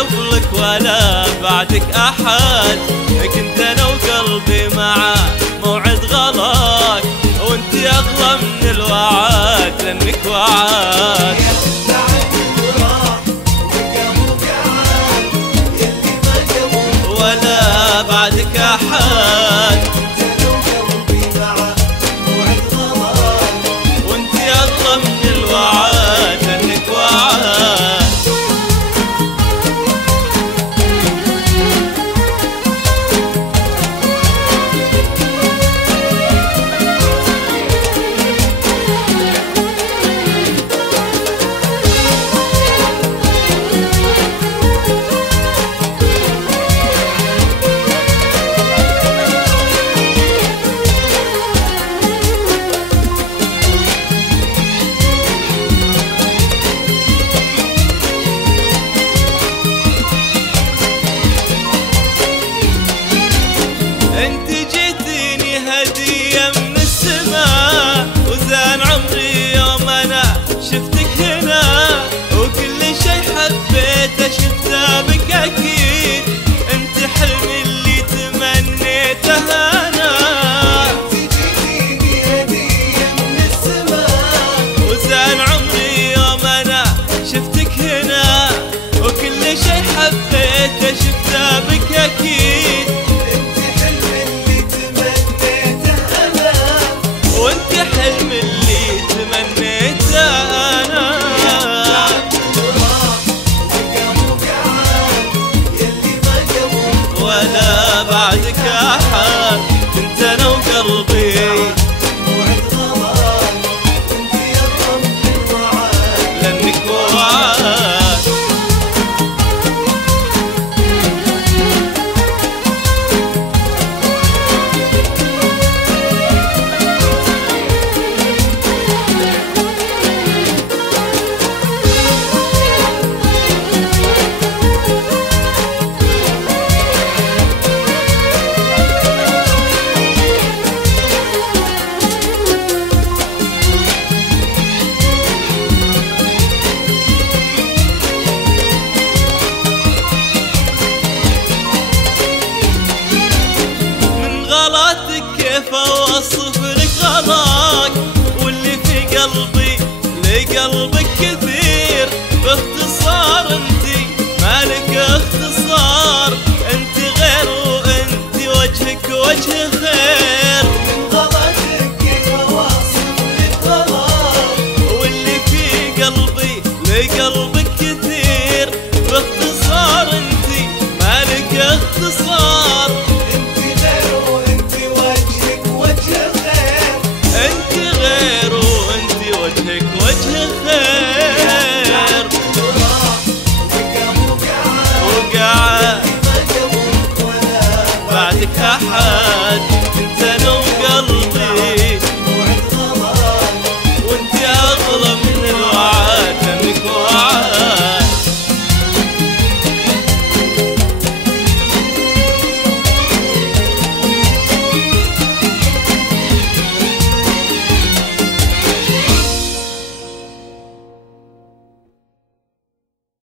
قبلك ولا بعدك أحد، كنت أنا وقلبي مع موعد غلاك، وانت أغلى من الوعد لأنك وعد. ولا بعدك أحد، وانت أغلى من الوعد لأنك وعد. انت جيتيني هدية من السماء، وزان عمري يوم انا شفتك هنا، وكل شي حبيته شفته بك اكيد، انت حلمي اللي تمنيته انا. انت جيتيني هدية من السماء، وزان عمري يوم انا شفتك هنا، وكل شي حبيته شفته بك اكيد، وانت حلم اللي تمنيته انا. ولا بعدك احد، كنت انا وقلبي لانك وعد. كيف اوصف لك غلاك، واللي في قلبي لقلبك كثير، باختصار انتي مالك اختصار، انتي غير وانتي وجهك وجه خير. غلطك كيف اوصف لك غلاك، واللي في قلبي لقلبك كثير، باختصار انتي مالك اختصار، وجه خير. وقعد بعدك أحد.